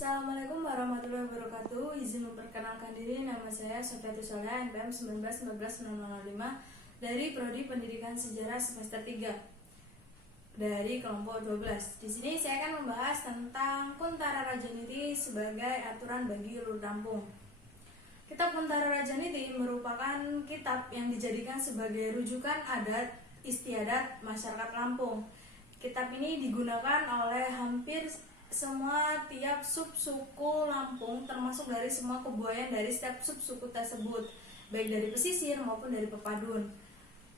Assalamualaikum warahmatullahi wabarakatuh. Izin memperkenalkan diri, nama saya Sofiatus Soleh, NPM 19 dari Prodi Pendidikan Sejarah semester 3 dari kelompok 12. Di sini saya akan membahas tentang Kuntara Rajaniti sebagai aturan bagi Ulur Lampung. Kitab Kuntara Rajaniti merupakan kitab yang dijadikan sebagai rujukan adat istiadat masyarakat Lampung. Kitab ini digunakan oleh hampir semua tiap subsuku Lampung, termasuk dari semua kebuayan dari setiap subsuku tersebut, baik dari pesisir maupun dari pepadun.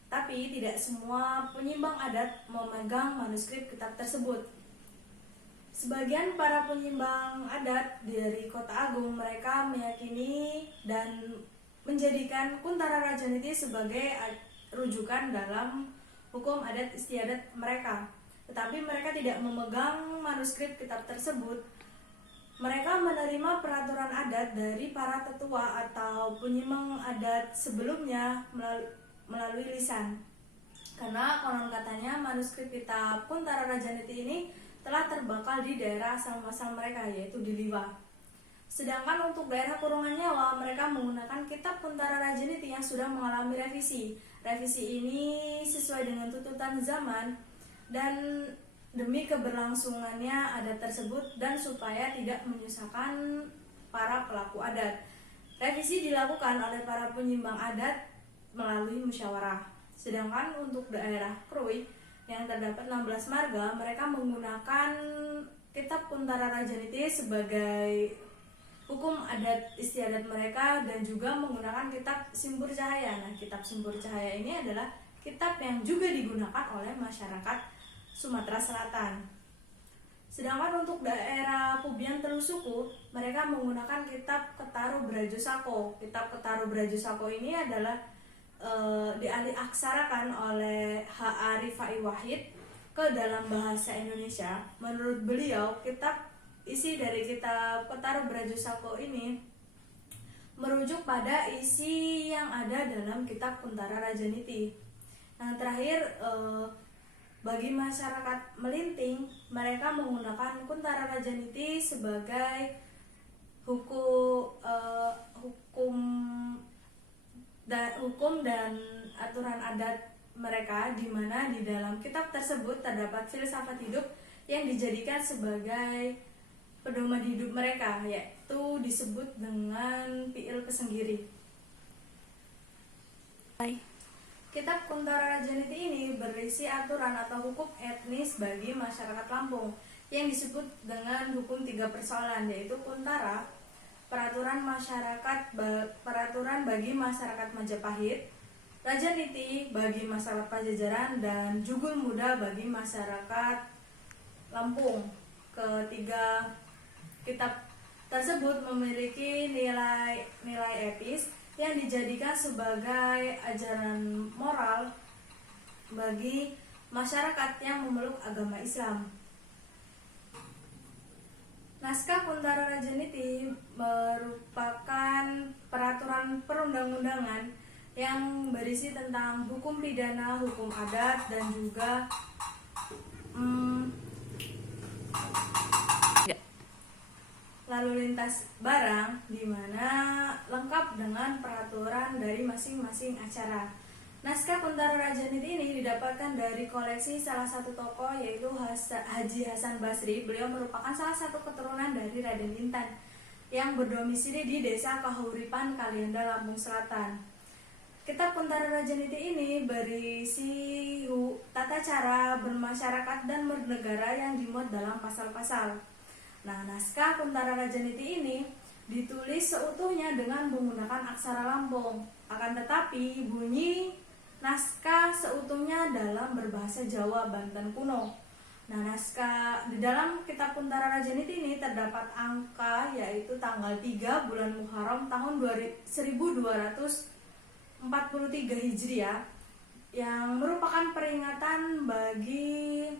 Tapi tidak semua penyimbang adat memegang manuskrip kitab tersebut. Sebagian para penyimbang adat dari Kota Agung, mereka meyakini dan menjadikan Kuntara Rajaniti sebagai rujukan dalam hukum adat istiadat mereka. Tetapi mereka tidak memegang manuskrip kitab tersebut. Mereka menerima peraturan adat dari para tetua atau penyimbang adat sebelumnya melalui lisan. Karena konon katanya manuskrip kitab Kuntara Rajaniti ini telah terbakal di daerah asal muasal mereka, yaitu di Liwa. Sedangkan untuk daerah Kurungan Nyawa, mereka menggunakan kitab Kuntara Rajaniti yang sudah mengalami revisi. Revisi ini sesuai dengan tuntutan zaman dan demi keberlangsungannya adat tersebut dan supaya tidak menyusahkan para pelaku adat. Revisi dilakukan oleh para penyimbang adat melalui musyawarah. Sedangkan untuk daerah Krui yang terdapat 16 marga, mereka menggunakan kitab Kuntara Rajaniti sebagai hukum adat istiadat mereka dan juga menggunakan kitab Simbur Cahaya. Nah, kitab Simbur Cahaya ini adalah kitab yang juga digunakan oleh masyarakat Sumatera Selatan. Sedangkan untuk daerah Pubian Telusuku, mereka menggunakan kitab Ketaru Brajosako. Kitab Ketaru Brajosako ini adalah dialih-aksarakan oleh H.A. Rifai Wahid ke dalam bahasa Indonesia. Menurut beliau, isi dari kitab Ketaru Brajosako ini merujuk pada isi yang ada dalam kitab Kuntara Rajaniti. Nah, terakhir, bagi masyarakat Melinting, mereka menggunakan Kuntara Rajaniti sebagai hukum dan aturan adat mereka, di mana di dalam kitab tersebut terdapat filsafat hidup yang dijadikan sebagai pedoman hidup mereka, yaitu disebut dengan Piil Pesenggiri. Kitab Kuntara Rajaniti ini berisi aturan atau hukum etnis bagi masyarakat Lampung yang disebut dengan hukum 3 persoalan, yaitu Kuntara, peraturan bagi masyarakat Majapahit, Rajaniti bagi masyarakat Pajajaran, dan Jugul Muda bagi masyarakat Lampung. Ketiga kitab tersebut memiliki nilai etis yang dijadikan sebagai ajaran moral bagi masyarakat yang memeluk agama Islam. Naskah Kuntara Rajaniti merupakan peraturan perundang-undangan yang berisi tentang hukum pidana, hukum adat, dan juga lalu lintas barang, di mana lengkap dengan peraturan dari masing-masing acara. Naskah Kuntara Rajaniti ini didapatkan dari koleksi salah satu tokoh, yaitu Haji Hasan Basri. Beliau merupakan salah satu keturunan dari Raden Intan yang berdomisili di Desa Kahuripan, Kalianda, Lampung Selatan. Kitab Kuntara Rajaniti ini berisi tata cara bermasyarakat dan bernegara yang dimuat dalam pasal-pasal. Nah, naskah Kuntara Rajaniti ini ditulis seutuhnya dengan menggunakan aksara Lampung. Akan tetapi bunyi naskah seutuhnya dalam berbahasa Jawa Banten kuno. Nah, naskah di dalam kitab Kuntara Rajaniti ini terdapat angka, yaitu tanggal 3 bulan Muharram tahun 1243 Hijriah, yang merupakan peringatan bagi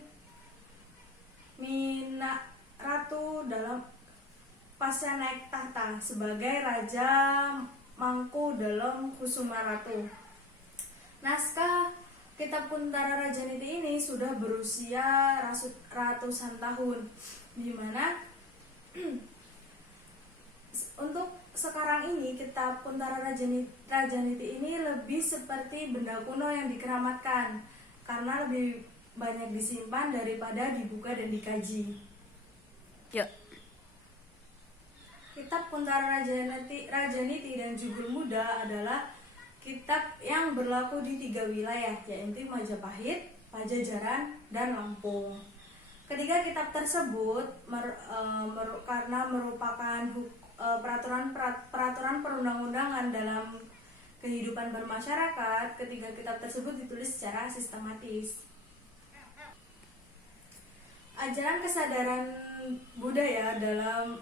Ratu dalam pasca naik tahta sebagai Raja Mangku dalam Kusuma Ratu. Naskah kitab Kuntara Rajaniti ini sudah berusia ratusan tahun, di mana sekarang ini kitab Kuntara Rajaniti ini lebih seperti benda kuno yang dikeramatkan karena lebih banyak disimpan daripada dibuka dan dikaji. Yuk. Kitab Kuntara Rajaniti dan Jubul Muda adalah kitab yang berlaku di 3 wilayah, yaitu Majapahit, Pajajaran, dan Lampung. Ketiga kitab tersebut karena merupakan peraturan perundang-undangan dalam kehidupan bermasyarakat, ketiga kitab tersebut ditulis secara sistematis. Ajaran kesadaran budaya dalam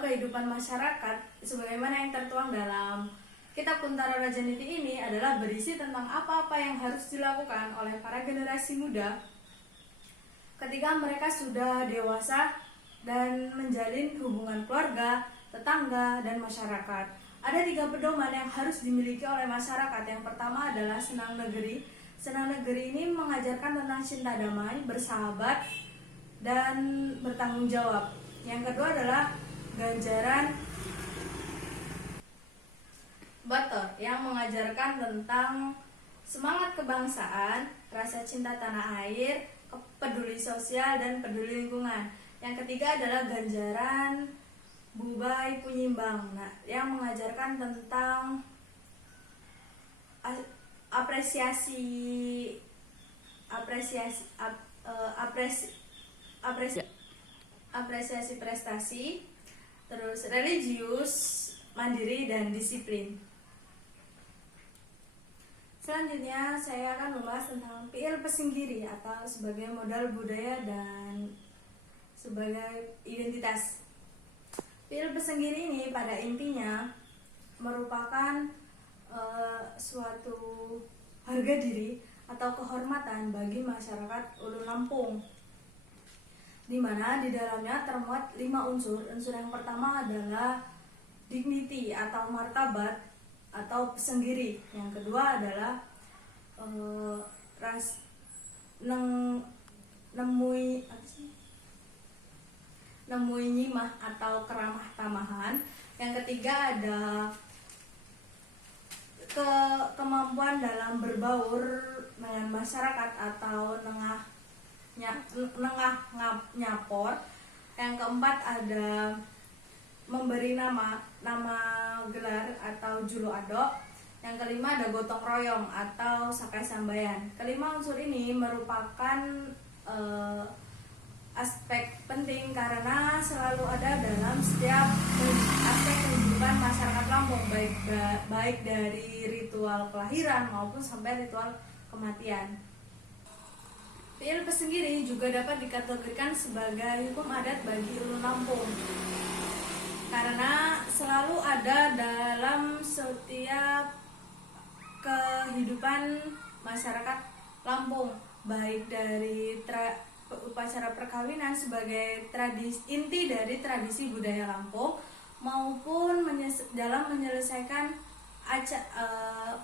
kehidupan masyarakat sebagaimana yang tertuang dalam kitab Kuntara Rajaniti ini adalah berisi tentang apa-apa yang harus dilakukan oleh para generasi muda ketika mereka sudah dewasa dan menjalin hubungan keluarga, tetangga, dan masyarakat. Ada 3 pedoman yang harus dimiliki oleh masyarakat. Yang pertama adalah senang negeri. Senang negeri ini mengajarkan tentang cinta damai, bersahabat, dan bertanggung jawab. Yang kedua adalah ganjaran Bator yang mengajarkan tentang semangat kebangsaan, rasa cinta tanah air, peduli sosial, dan peduli lingkungan. Yang ketiga adalah ganjaran Bubai Punyimbang, yang mengajarkan tentang apresiasi prestasi, terus religius, mandiri, dan disiplin. Selanjutnya saya akan membahas tentang Pil Pesinggiri atau sebagai modal budaya dan sebagai identitas. Pil Pesinggiri ini pada intinya merupakan suatu harga diri atau kehormatan bagi masyarakat Ulun Lampung, di mana di dalamnya termuat 5 unsur. Unsur yang pertama adalah dignity atau martabat atau pesenggiri. Yang kedua adalah nemui nyimah atau keramah tamahan. Yang ketiga ada kemampuan dalam berbaur dengan masyarakat atau nyapor. Yang keempat ada memberi nama gelar atau julu adok. Yang kelima ada gotong royong atau sakai sambayan. Kelima unsur ini merupakan aspek penting karena selalu ada dalam setiap aspek kehidupan masyarakat Lampung, baik dari ritual kelahiran maupun sampai ritual kematian. Pil Pesinggiri juga dapat dikategorikan sebagai hukum adat bagi Ulun Lampung karena selalu ada dalam setiap kehidupan masyarakat Lampung, baik dari upacara perkawinan sebagai inti dari tradisi budaya Lampung maupun dalam menyelesaikan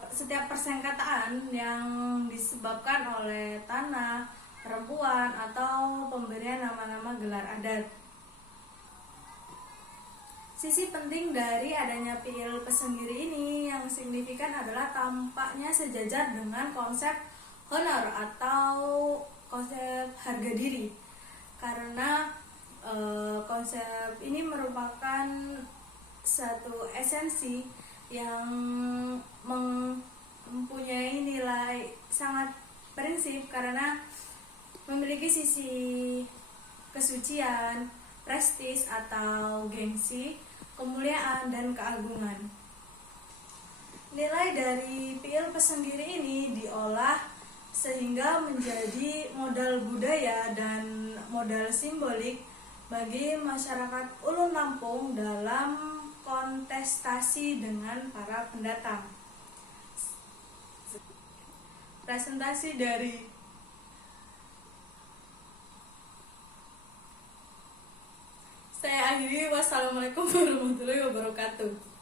setiap persengketaan yang disebabkan oleh tanah, perempuan, atau pemberian nama-nama gelar adat. Sisi penting dari adanya Pil Pesinggiri ini yang signifikan adalah tampaknya sejajar dengan konsep honor atau konsep harga diri, karena konsep ini merupakan satu esensi yang mempunyai nilai sangat prinsip karena memiliki sisi kesucian, prestis atau gengsi, kemuliaan, dan keagungan. Nilai dari Pil Pesinggiri ini diolah sehingga menjadi modal budaya dan modal simbolik bagi masyarakat Ulun Lampung dalam kontestasi dengan para pendatang. Presentasi dari saya akhiri. Wassalamualaikum warahmatullahi wabarakatuh.